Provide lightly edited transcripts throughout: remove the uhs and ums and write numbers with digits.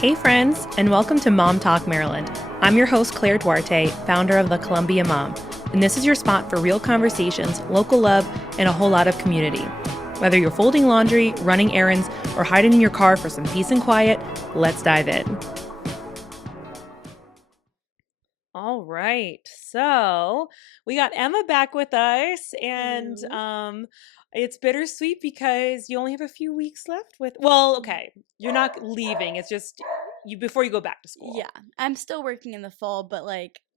Hey friends, and welcome to MomTalk Maryland. I'm your host, Claire Duarte, founder of the Columbia Mom, and this is your spot for real conversations, local love, and a whole lot of community. Whether you're folding laundry, running errands, or hiding in your car for some peace and quiet, let's dive in. All right, so we got Emma back with us, and it's bittersweet because you only have a few weeks left okay, you're not leaving, it's just you before you go back to school. Yeah, I'm still working in the fall, but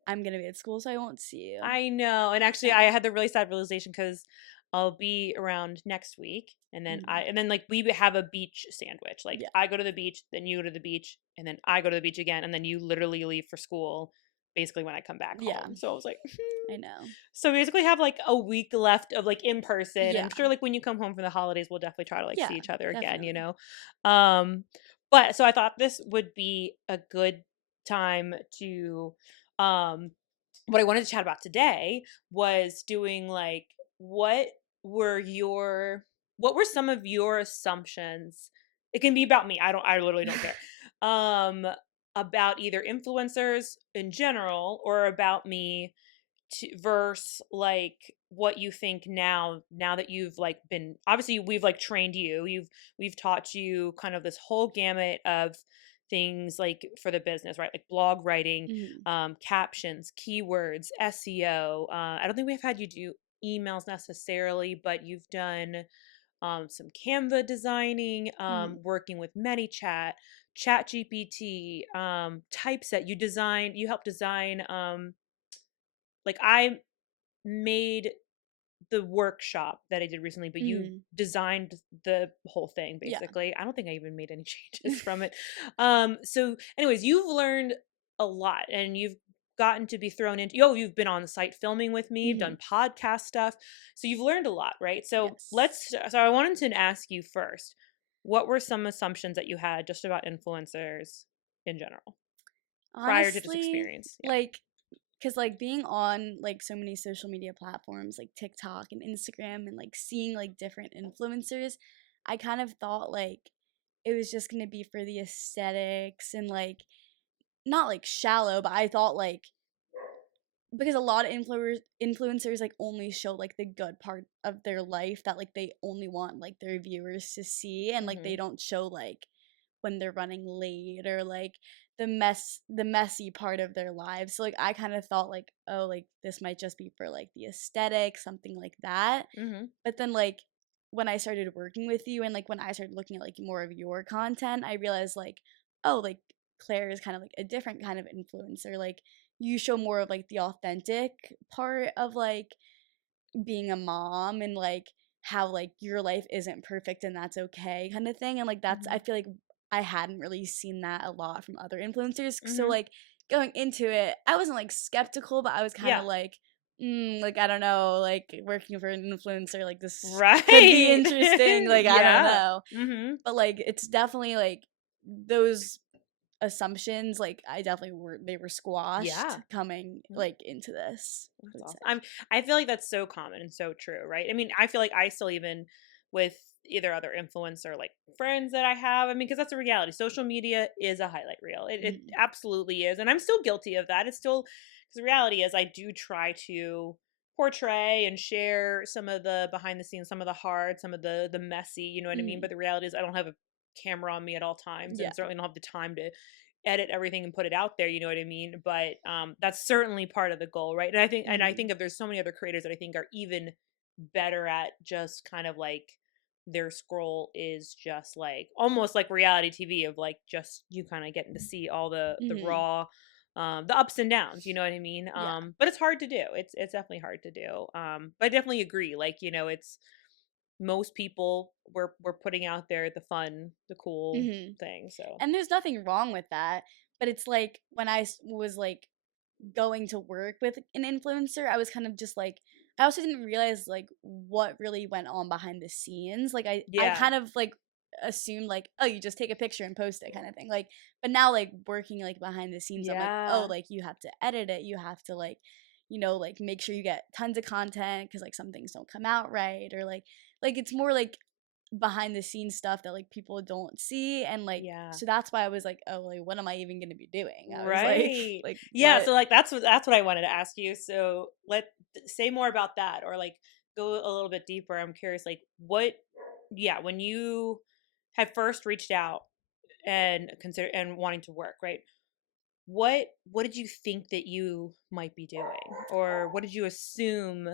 I'm gonna be at school, so I won't see you. I know, and actually I had the really sad realization because I'll be around next week, and then we have a beach sandwich. Yeah. I go to the beach, then you go to the beach, and then I go to the beach again, and then you literally leave for school basically when I come back home. So I was like, I know. So we basically have a week left of in person. Yeah. I'm sure when you come home for the holidays, we'll definitely try to see each other definitely. again, But so I thought this would be a good time to what I wanted to chat about today was doing what what were some of your assumptions? It can be about me. I literally don't care. About either influencers in general or about me verse what you think now that you've been obviously we've trained you, we've taught you kind of this whole gamut of things for the business, right? Like blog writing, captions, keywords, SEO. I don't think we've had you do emails necessarily, but you've done some Canva designing, working with ManyChat, ChatGPT, typeset. You helped design I made the workshop that I did recently, but you designed the whole thing basically. Yeah. I don't think I even made any changes from it. So anyways, you've learned a lot and you've gotten to be thrown into you've been on the site filming with me, you've done podcast stuff. So you've learned a lot, right? So so I wanted to ask you first, what were some assumptions that you had just about influencers in general? Honestly, prior to this experience? Yeah. Because being on so many social media platforms like TikTok and Instagram and seeing different influencers, I kind of thought it was just gonna be for the aesthetics and not shallow, but I thought because a lot of influencers only show the good part of their life that they only want their viewers to see, and they don't show when they're running late or the messy part of their lives. So I kind of thought oh, this might just be for the aesthetic, something like that. But then when I started working with you and when I started looking at more of your content, I realized oh, Claire is kind of a different kind of influencer. You show more of the authentic part of being a mom and how your life isn't perfect and that's okay kind of thing. And that's I feel I hadn't really seen that a lot from other influencers. So going into it, I wasn't skeptical, but I was kind of I don't know, working for an influencer this could be interesting. I don't know. But it's definitely those assumptions I definitely they were squashed coming into this. That's awesome. I feel like that's so common and so true, right? I mean, I feel like I still even with either other influencer friends that I have, I mean, because that's a reality. Social media is a highlight reel. It absolutely is, and I'm still guilty of that. It's still because the reality is I do try to portray and share some of the behind the scenes, some of the hard, some of the messy, you know what I mean? But the reality is I don't have a camera on me at all times, and certainly don't have the time to edit everything and put it out there, you know what I mean? But that's certainly part of the goal, right? And I think if there's so many other creators that I think are even better at just kind of their scroll is just almost like reality TV of just you kind of getting to see all the raw the ups and downs, you know what I mean? But it's hard to do. It's definitely hard to do. But I definitely agree. It's most people we're putting out there the fun, the cool thing. So and there's nothing wrong with that, but it's when I was going to work with an influencer, I was kind of just I also didn't realize what really went on behind the scenes. I kind of assumed oh, you just take a picture and post it kind of thing. But now working behind the scenes, I'm oh, you have to edit it, you have to make sure you get tons of content because some things don't come out right, or it's more behind the scenes stuff that like people don't see, and like Yeah. so that's why I was like, oh, like what am I even gonna be doing? I was Right. like Yeah, what? so like that's what I wanted to ask you. So say more about that, or like go a little bit deeper. I'm curious, like what, yeah, when you had first reached out and consider and wanting to work, right? What did you think that you might be doing? Or what did you assume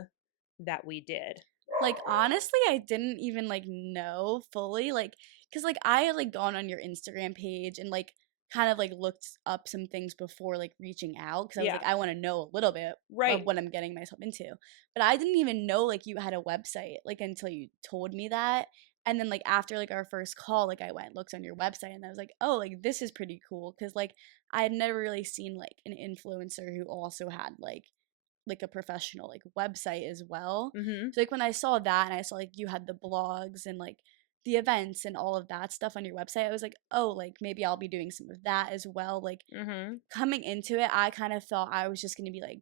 that we did? Like honestly, I didn't even like know fully, like because like I had like gone on your Instagram page and like kind of like looked up some things before like reaching out because I was Yeah. like I want to know a little bit of Right. what I'm getting myself into. But I didn't even know like you had a website like until you told me that. And then like after like our first call, like I went looked on your website and I was like, oh, like this is pretty cool because like I had never really seen like an influencer who also had like a professional like website as well. Mhm. So like when I saw that and I saw like you had the blogs and like the events and all of that stuff on your website, I was like, oh, like maybe I'll be doing some of that as well. Like Mhm. coming into it, I kind of thought I was just gonna be like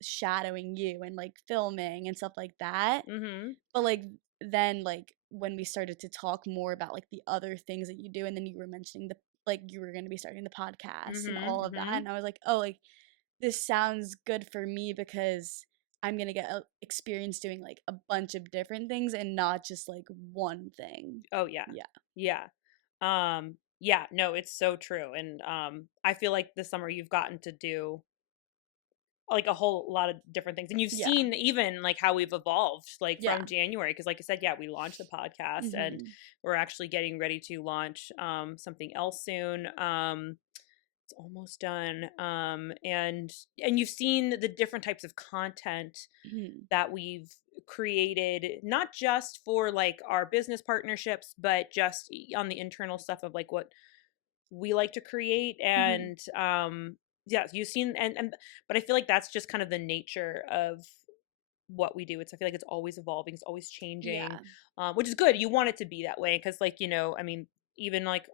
shadowing you and like filming and stuff like that. Mhm. But like then like when we started to talk more about like the other things that you do, and then you were mentioning the like you were gonna be starting the podcast and Mhm. all of that, Mhm. and I was like, oh, like this sounds good for me because I'm gonna get experience doing like a bunch of different things and not just like one thing. Oh yeah. Yeah. Yeah. Yeah, no, it's so true. And I feel like this summer you've gotten to do like a whole lot of different things. And you've Yeah. seen even like how we've evolved like Yeah. from January, because like I said, yeah, we launched the podcast and Mhm. we're actually getting ready to launch something else soon. It's almost done. And you've seen the different types of content Mhm. that we've created, not just for like our business partnerships, but just on the internal stuff of like what we like to create. Mhm. And yeah, you've seen, and but I feel like that's just kind of the nature of what we do. It's, I feel like it's always evolving, it's always changing, Yeah. which is good. You want it to be that way because like, I mean, even like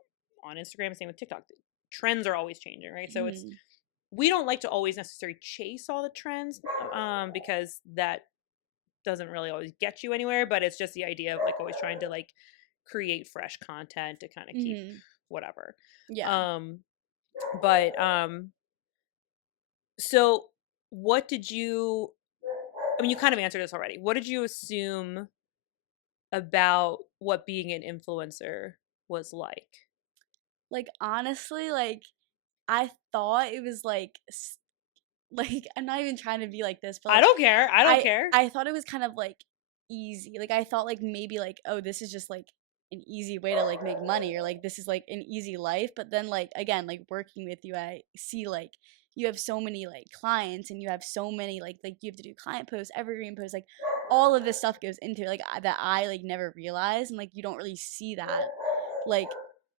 on Instagram, same with TikTok, trends are always changing, right? So it's, Mhm. we don't like to always necessarily chase all the trends, because that doesn't really always get you anywhere, but it's just the idea of like always trying to like create fresh content to kind of keep Mhm. whatever. Yeah. Um but so what did you, I mean, you kind of answered this already. What did you assume about what being an influencer was like? Like honestly, like I thought it was like like I'm not even trying to be like this, but I like don't care. I don't care. I thought it was kind of like easy. Like I thought like maybe like oh this is just like an easy way to like make money, or like this is like an easy life. But then like again like working with you, I see like you have so many like clients and you have so many like you have to do client posts, evergreen posts, like all of this stuff goes into it, like that I like never realized, and like you don't really see that like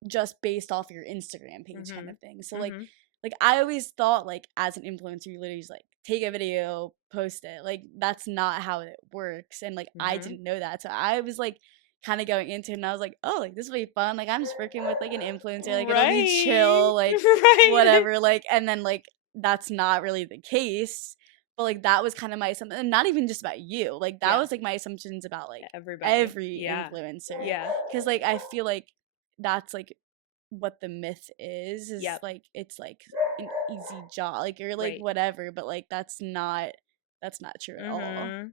just based off your Instagram page kind Mhm. of thing. So Mhm. like I always thought like as an influencer you literally just like take a video, post it. Like that's not how it works. And like I Mhm. didn't know that. So I was like kind of going into it and I was like, oh, like this will be fun. Like I'm just working with like an influencer, like it'll be Right. chill, like Right. whatever. Like and then like that's not really the case. But like that was kind of my assumption, and not even just about you. Like that Yeah. was like my assumptions about like Everybody. every Yeah. influencer. Yeah. Cause like I feel like that's like what the myth is Yep. like it's like an easy job like you're like Right. whatever, but like that's not true at all. Mhm.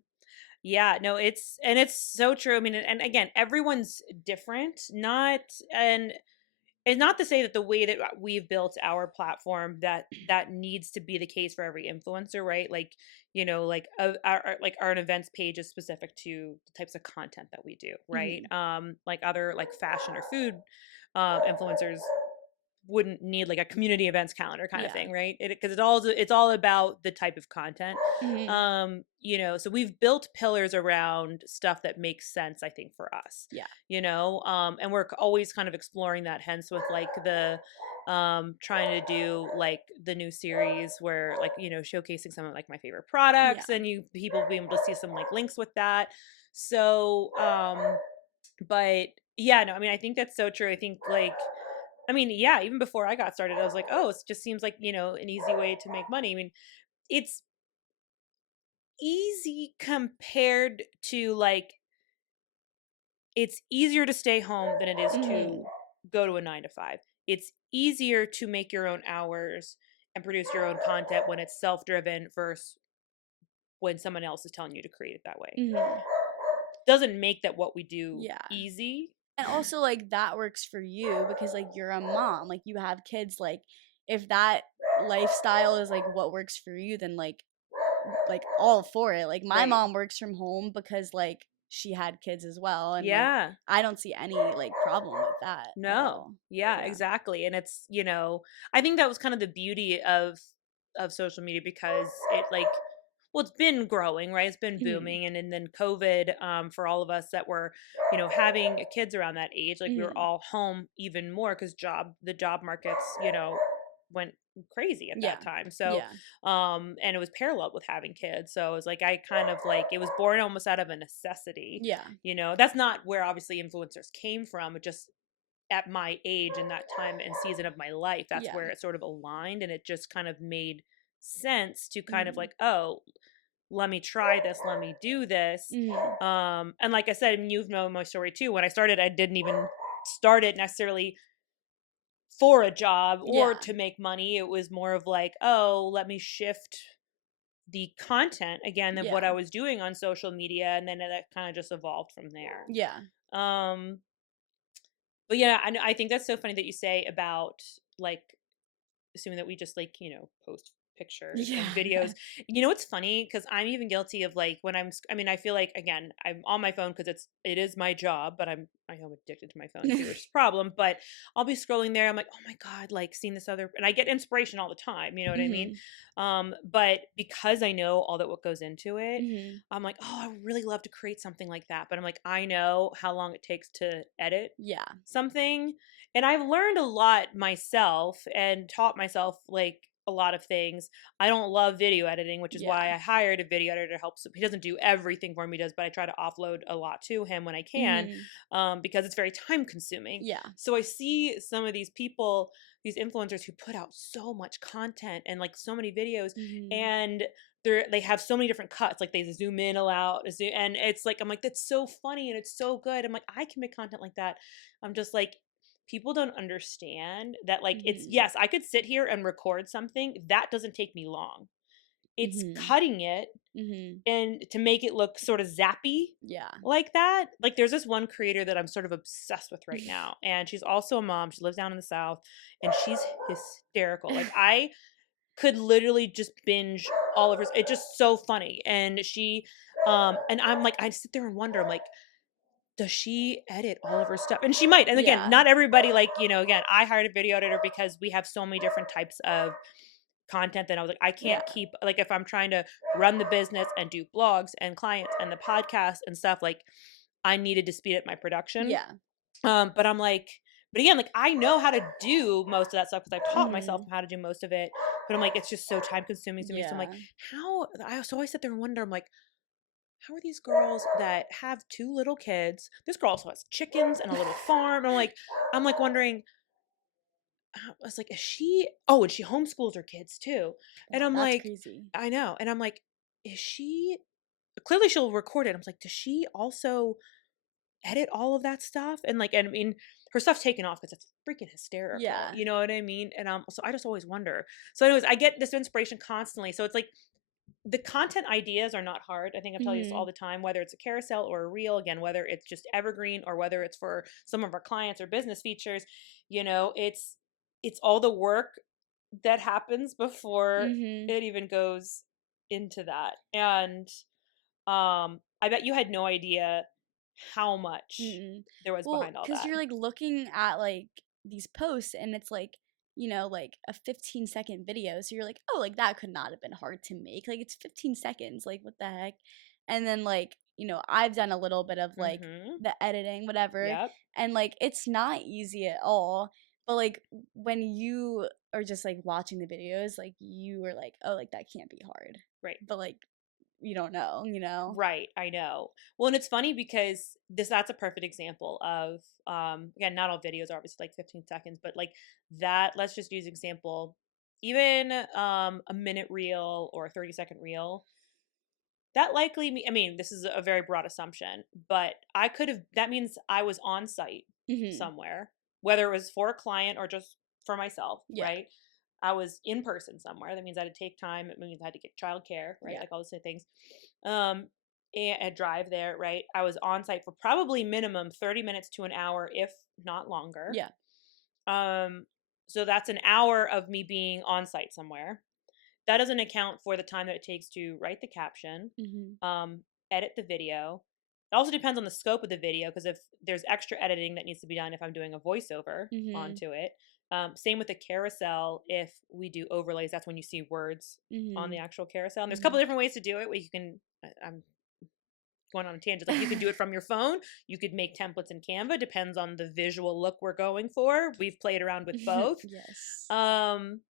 Yeah, no, it's so true. I mean, and again, everyone's different. Not, and it's not to say that the way that we've built our platform that needs to be the case for every influencer, right? Like, like like our events page is specific to the types of content that we do, right? Hmm. Like other like fashion or food influencers wouldn't need like a community events calendar kind of Yeah. thing, right? Because it's all about the type of content. Hmm. So we've built pillars around stuff that makes sense, I think, for us. Yeah. And we're always kind of exploring that, hence with like the trying to do like the new series where like, showcasing some of like my favorite Yeah. products, and you people be able to see some like links with that. So but yeah, no, I mean, I think that's so true. I think like, I mean, yeah, even before I got started, I was like, oh, it just seems like, an easy way to make money. I mean, it's easy compared to like it's easier to stay home than it is Mhm. to go to a 9 to 5. It's easier to make your own hours and produce your own content when it's self-driven versus when someone else is telling you to create it that way. Mhm. Doesn't make that what we do Yeah. easy. And also, like, that works for you because, like, you're a mom, like, you have kids, like, if that lifestyle is, like, what works for you, then, like, all for it. Like, my Right. mom works from home because, like, she had kids as well, and, like, Yeah. I don't see any, like, problem with that at No. all. Yeah, Yeah. exactly. And it's, I think that was kind of the beauty of social media because it like well, it's been growing, right? It's been Mhm. booming and then COVID for all of us that were, having kids around that age, like we were Mhm. all home even more cuz the job markets, went crazy at that Yeah. time. So, Yeah. and it was paralleled with having kids. So it was like I kind of like it was born almost out of a necessity. Yeah. That's not where obviously influencers came from. It just at my age and that time and season of my life, that's Yeah. where it sort of aligned and it just kind of made sense to kind of Mhm. like, oh, let me try this, let me do this. Mhm. And like I said, and you've known my story too. When I started, I didn't even start it necessarily for a job or Yeah. to make money. It was more of like, oh, let me shift the content again of what Yeah. I was doing on social media, and then that kind of just evolved from there. Yeah. Um, but yeah, I think that's so funny that you say about like assuming that we just like post pictures and Yeah. videos. It's funny because I'm even guilty of like when I mean I feel like again I'm on my phone because it is my job, but I know I'm addicted to my phone too, which is a problem. But I'll be scrolling there, I'm like, oh my god, like seeing this other, and I get inspiration all the time, you know what I mean? Mhm. But because I know all that what goes into it, Mhm. I'm like, oh, I would really love to create something like that, but I'm like, I know how long it takes to edit Yeah. something, and I've learned a lot myself and taught myself like a lot of things. I don't love video editing, which is Yeah. why I hired a video editor to help. He doesn't do everything for me, does, but I try to offload a lot to him when I can, Mhm. because it's very time consuming. Yeah. So I see some of these people, these influencers who put out so much content and like so many videos, Mhm. and they have so many different cuts, like they zoom in a lot, and it's like I'm like that's so funny and it's so good. I'm like I can make content like that. I'm just like people don't understand that like it's Mhm. yes, I could sit here and record something. That doesn't take me long. It's Mhm. cutting it Mhm. and to make it look sort of zappy Yeah. like that. Like there's this one creator that I'm sort of obsessed with right now. And she's also a mom. She lives down in the South and she's hysterical. Like I could literally just binge all of her. It's just so funny. And and I'm like, I sit there and wonder, I'm like, does she edit all of her stuff? And she might. And again, Yeah. not everybody, like, again, I hired a video editor because we have so many different types of content that I was like, I Yeah. can't keep, like, if I'm trying to run the business and do blogs and clients and the podcast and stuff, like, I needed to speed up my production. Yeah. But I'm like, but again, like, I know how to do most of that stuff because I've taught myself Mhm. how to do most of it. But I'm like, it's just so time consuming to me. So I'm like, Yeah. so I always sit there and wonder, I'm like, how are these girls that have two little kids? This girl also has chickens and a little farm. And I'm like wondering, I was like, is she, oh, and she homeschools her kids too. And Wow, I'm that's like, crazy. I know. And I'm like, is she, clearly she'll record it. I'm like, does she also edit all of that stuff? And I mean, her stuff's taken off because it's freaking hysterical. Yeah. You know what I mean? And so I just always wonder. So, anyways, I get this inspiration constantly. So it's like, the content ideas are not hard. I think I'm telling you this all Mhm. the time, whether it's a carousel or a reel, again, whether it's just evergreen or whether it's for some of our clients or business features, it's all the work that happens before Mhm. it even goes into that. And I bet you had no idea how much Mm-mm. there was Well, behind all because that. you're like looking at like these posts and it's like, like a 15-second video. So you're like, oh, like that could not have been hard to make. Like it's 15 seconds. Like what the heck? And then like, I've done a little bit of like Mhm. the editing, whatever. Yep. And like it's not easy at all. But like when you are just like watching the videos, like you were like, oh, like that can't be hard. Right. But like you don't know. Right, I know. Well, and it's funny because that's a perfect example of again, not all videos are obviously like 15 seconds, but like that, let's just use example, even a minute reel or a 30-second reel, That likely, I mean, this is a very broad assumption, but that means I was on site Mhm. somewhere, whether it was for a client or just for myself, Yeah. right? I was in person somewhere. That means I had to take time. It means I had to get childcare, right? Yeah. Like all those things. Um, and a drive there, right? I was on site for probably minimum 30 minutes to an hour, if not longer. Yeah. Um, so that's an hour of me being on site somewhere. That doesn't account for the time that it takes to write the caption, Mhm. um, edit the video. It also depends on the scope of the video, because if there's extra editing that needs to be done if I'm doing a voiceover Mhm. onto it. Same with the carousel. If we do overlays, that's when you see words on the Mhm. actual carousel. And there's a couple Mhm. different ways to do it. Where you can, I'm going on a tangent. Like you can do it from your phone. You could make templates in Canva. Depends on the visual look we're going for. We've played around with both. Yes. Um,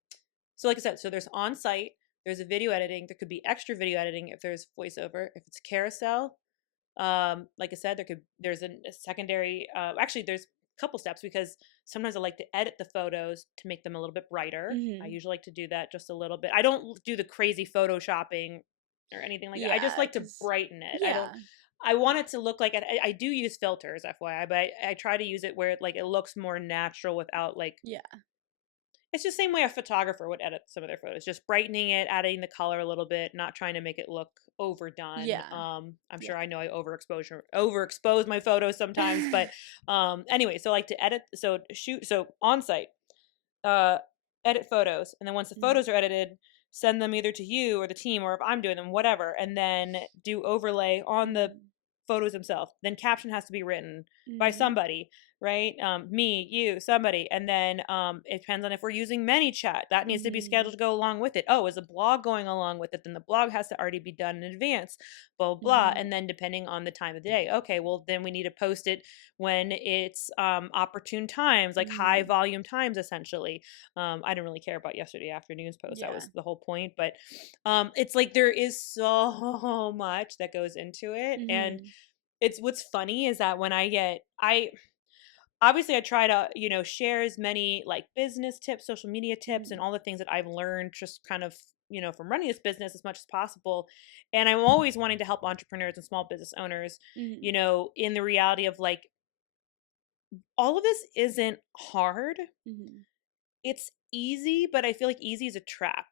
so like I said, so there's on site, there's a video editing, there could be extra video editing if there's voiceover. If it's carousel, like I said, there's a secondary. Actually, there's a couple steps, because sometimes I like to edit the photos to make them a little bit brighter. I Mhm. usually like to do that just a little bit. I don't do the crazy photoshopping or anything like that. I just Yeah, like to 'cause brighten it. I don't. yeah. I want it to look like it. I do use filters, FYI, but I try to use it where it looks more natural without like Yeah. it's the same way a photographer would edit some of their photos, just brightening it, adding the color a little bit, not trying to make it look overdone. Yeah. I'm Yeah. sure I know I overexpose my photos sometimes, but anyway, so like to edit, so shoot, so on site, uh, edit photos, and then once the Mhm. photos are edited, send them either to you or the team, or if I'm doing them, whatever, and then do overlay on the Mhm. photos themselves. Then caption has to be written by Mhm. somebody, right? Me, you, somebody, and then it depends on if we're using ManyChat. That needs to be scheduled Mhm. to go along with it. Oh, is a blog going along with it? Then the blog has to already be done in advance. Blah blah blah. Mhm. And then depending on the time of the day, okay, well then we need to post it when it's opportune times, like high Mhm. volume times, essentially. I didn't really care about yesterday afternoon's post. That Yeah. was the whole point. But it's like there is so much that goes into it, and Mhm. it's what's funny is that when I obviously I try to share as many like business tips, social media tips, and Mhm. all the things that I've learned just kind of from running this business as much as possible. And I'm always wanting to help entrepreneurs and small business owners, Mhm. in the reality of like all of this isn't hard. Mhm. It's easy, but I feel like easy is a trap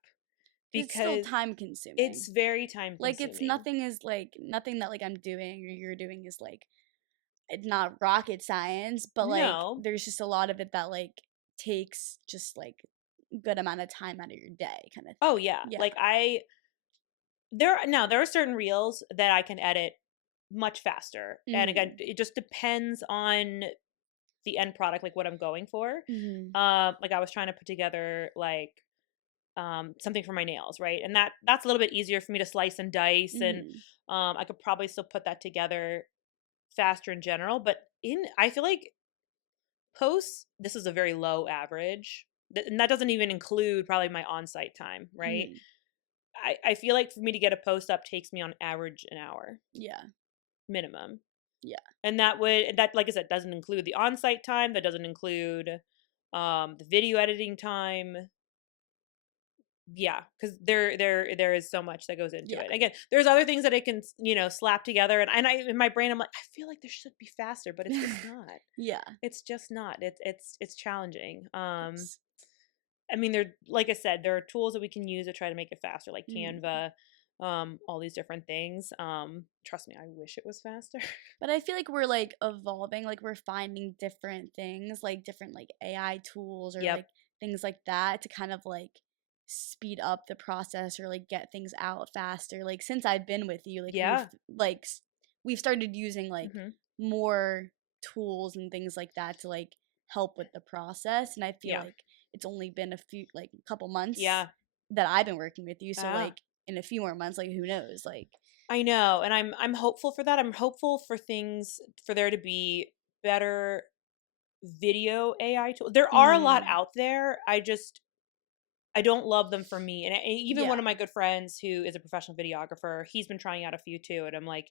But it's still because time consuming. it's very time Like it's consuming. nothing is like nothing that like I'm doing or you're doing is like it's not rocket science, but like No. there's just a lot of it that like takes just like good amount of time out of your day kind of Oh thing. yeah. Yeah. Like there are certain reels that I can edit much faster. And again, Mhm. it just depends on the end product, like what I'm going for. Mhm. Like I was trying to put together like something for my nails, right? And that's a little bit easier for me to slice and dice, and Mhm. I could probably still put that together faster in general. But in I feel like posts, this is a very low average. And that doesn't even include probably my on-site time, right? Mhm. I feel like for me to get a post up takes me on average an hour Yeah. minimum. Yeah. And that like I said doesn't include the on-site time, that doesn't include the video editing time. Yeah, because there is so much that goes into Yeah. it. Again, there's other things that it can slap together, and I in my brain I'm like, I feel like this should be faster, but it's just not. Yeah. It's just not. It's challenging. Yes. I mean, there, like I said, there are tools that we can use to try to make it faster, like Mhm. Canva, all these different things. Trust me, I wish it was faster. But I feel like we're like evolving, like we're finding different things, like different like AI tools or Yep. like things like that to kind of like speed up the process or like get things out faster. Like since I've been with you, like Yeah. we've started using like Hmm. more tools and things like that to like help with the process. And I feel Yeah. like it's only been a couple months Yeah. that I've been working with you. So Ah. like in a few more months, like who knows? Like I know, and I'm hopeful for that. I'm hopeful for there to be better video AI tools. There are a lot mm, out there. I don't love them for me. And even one yeah. of my good friends who is a professional videographer, he's been trying out a few too. And I'm like,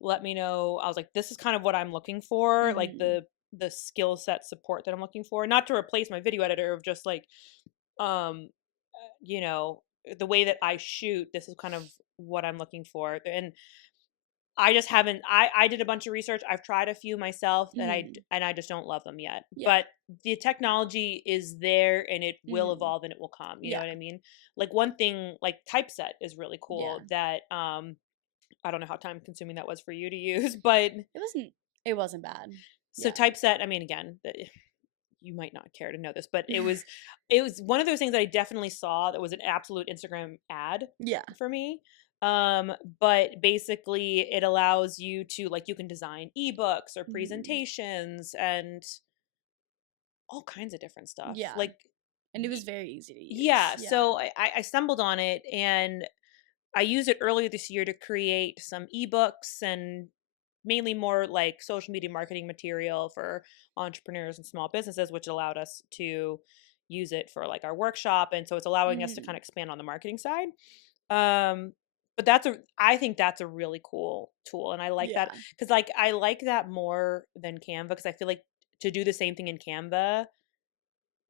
let me know. I was like, this is kind of what I'm looking for, like Mhm. the skill set support that I'm looking for, not to replace my video editor, of just like um you know the way that I shoot. This is kind of what I'm looking for. And I just haven't I did a bunch of research. I've tried a few myself and Mhm. I just don't love them yet. Yeah. But the technology is there and it will Mhm. evolve and it will come. You know Yeah. what I mean? Like one thing like typeset is really Yeah. cool that I don't know how time consuming that was for you to use, but It wasn't bad. so Yeah. typeset, I mean again, you might not care to know this, but it was one of those things that I definitely saw that was an absolute Instagram ad Yeah. for me. But basically it allows you to like you can design ebooks or Mhm. presentations and all kinds of different stuff. Yeah. Like And it was very easy to use. yeah, Yeah. so I stumbled on it and I used it earlier this year to create some ebooks and mainly more like social media marketing material for entrepreneurs and small businesses, which allowed us to use it for like our workshop. And so it's allowing us to kind Mhm. of expand on the marketing side. But I think that's a really cool tool. And I like that Yeah. because like I like that more than Canva because I feel like to do the same thing in Canva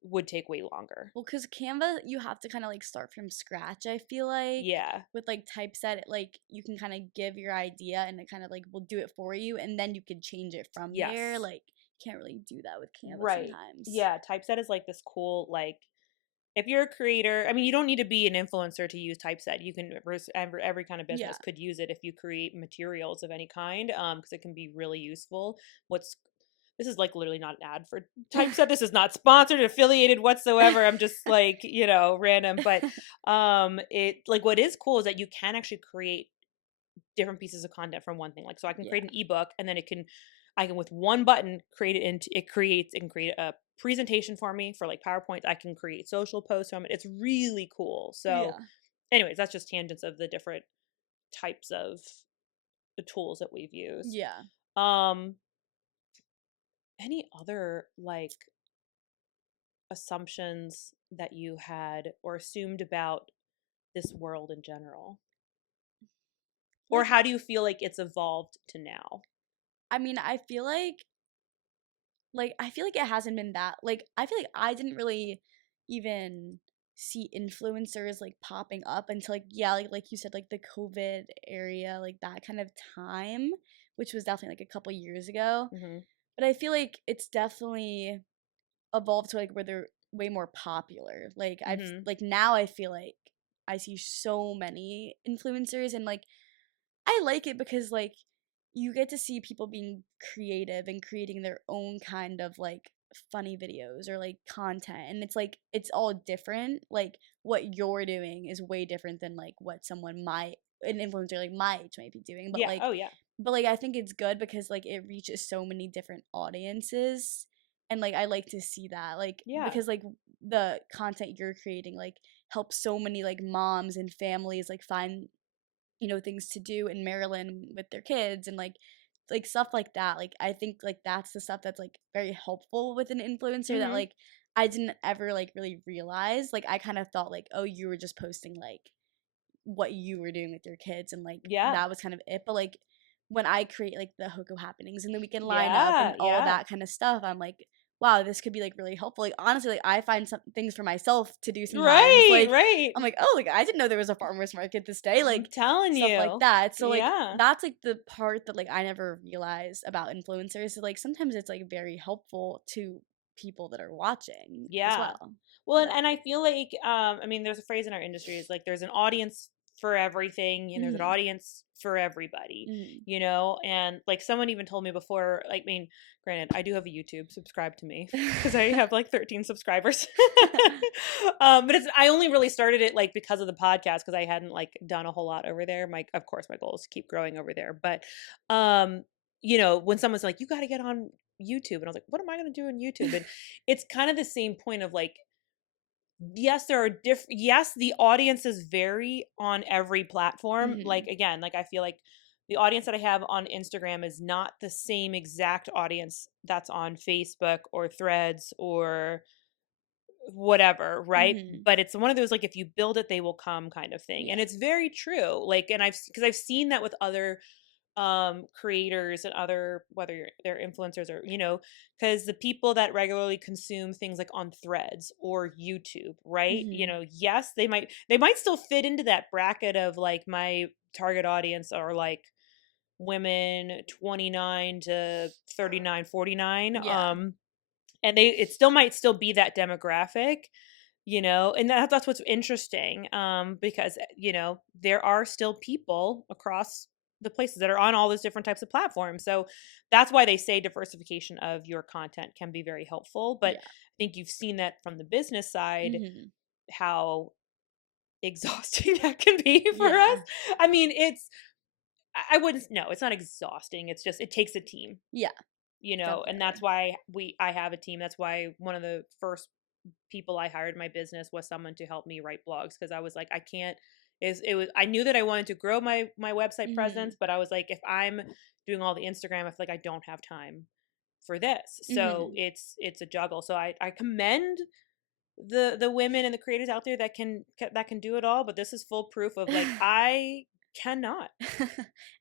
would take way longer. Well, cause Canva, you have to kinda, like, start from scratch, I feel like. Yeah. With, like, typeset, like, you can kinda give your idea and it kinda, like, will do it for you, and then you can change it from there, Yes. like, can't really do that with Canva Right. sometimes. Yeah. Typeset is like this cool, like, if you're a creator, I mean, you don't need to be an influencer to use typeset. You can every kind of Yeah. business could use it if you create materials of any kind, because it can be really useful. What's This is like literally not an ad for typeset. This is not sponsored, affiliated whatsoever. I'm just like random, but it like what is cool is that you can actually create different pieces of content from one thing. Like, so I can Yeah. create an ebook and then I can with one button create it into it can create a presentation for me for like PowerPoint. I can create social posts from it. It's really cool. So Yeah. anyways, that's just tangents of the different types of the tools that we've used. Yeah. Um, any other like assumptions that you had or assumed about this world in general? Or Like, how do you feel like it's evolved to now? I mean, I feel like it hasn't been that like, I feel like I didn't really even see influencers, like, popping up until, like yeah, like you said, like, the COVID area, like, that kind of time, which was definitely, like, a couple years ago. Hmm. But I feel like it's definitely evolved to, like, where they're way more popular. Like, Hmm. now I feel like I see so many influencers and, like, I like it because, like, you get to see people being creative and creating their own kind of, like, funny videos or, like, content, and it's, like, it's all different. Like, what you're doing is way different than, like, what an influencer, like, my age might be doing, Yeah. Oh yeah. I think it's good because, like, it reaches so many different audiences, and, like, I like to see that, like, Yeah. because, like, the content you're creating, like, helps so many, like, moms and families, like, find things to do in Maryland with their kids and like stuff like that. Like I think like that's the stuff that's like very helpful with an influencer that Hmm. like I didn't ever like really realize. Like I kind of thought like, oh, you were just posting like what you were doing with your kids and like Yeah. that was kind of it. But like when I create like the Hoko happenings and the weekend lineup Yeah. and all Yeah. that kind of stuff, I'm like, wow, this could be like really helpful. Like honestly, like I find some things for myself to do sometimes. Right. Like Right. I'm like, oh, like I didn't know there was a farmers market this day. I'm Like telling stuff like you. that. So like Yeah. that's like the part that like I never realized about influencers. So, like sometimes it's like very helpful to people that are watching as Yeah. well. Well, Yeah. and I feel like I mean, there's a phrase in our industry is like there's an audience for everything and there's an Hmm. audience for everybody, Hmm. and like someone even told me before, like, I mean, granted, I do have a YouTube, subscribe to me because I have like 13 subscribers. But I only really started it like because of the podcast because I hadn't like done a whole lot over there. Of course, my goal is to keep growing over there, but when someone's like, you got to get on YouTube, and I was like, what am I going to do on YouTube? And it's kind of the same point of like, yes, there are yes, the audiences vary on every platform. Like Hmm. again, like I feel like the audience that I have on Instagram is not the same exact audience that's on Facebook or Threads or whatever, right? Hmm. But it's one of those like if you build it they will come kind of thing. And Yeah. it's very true. Like and I've because I've seen that with other creators and other, whether they're influencers or, because the people that regularly consume things like on Threads or YouTube, right? Yes, they might still fit into that bracket of like my target audience are like women 29 to 39, 49. Yeah. And it still might still be that demographic, and that's what's interesting, because there are still people across the places that are on all those different types of platforms. So that's why they say diversification of your content can be very helpful. But Yeah. I think you've seen that from the business side, how exhausting that can be for us. I mean, I wouldn't, no, it's not exhausting. It's just, it takes a team. Yeah. And that's why I have a team. That's why one of the first people I hired in my business was someone to help me write blogs, because I was like, I can't, I knew that I wanted to grow my website presence, but I was like, if I'm doing all the Instagram, I feel like I don't have time for this. So it's a juggle. So I commend the women and the creators out there that can do it all, but this is full proof of like, I cannot.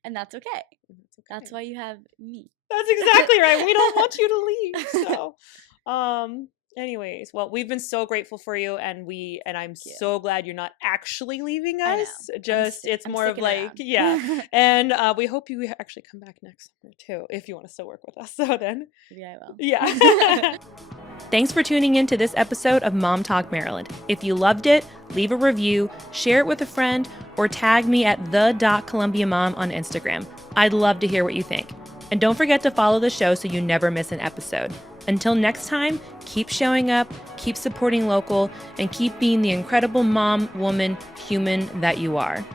And that's okay. That's why you have me. That's exactly right. We don't want you to leave. So, anyways, well, we've been so grateful for you, and I'm so glad you're not actually leaving us. Just it's more of like, yeah. And we hope you actually come back next summer too, if you want to still work with us. So then, yeah, I will. Yeah. Thanks for tuning in to this episode of MomTalk Maryland. If you loved it, leave a review, share it with a friend, or tag me at the.columbiamom on Instagram. I'd love to hear what you think. And don't forget to follow the show so you never miss an episode. Until next time, keep showing up, keep supporting local, and keep being the incredible mom, woman, human that you are.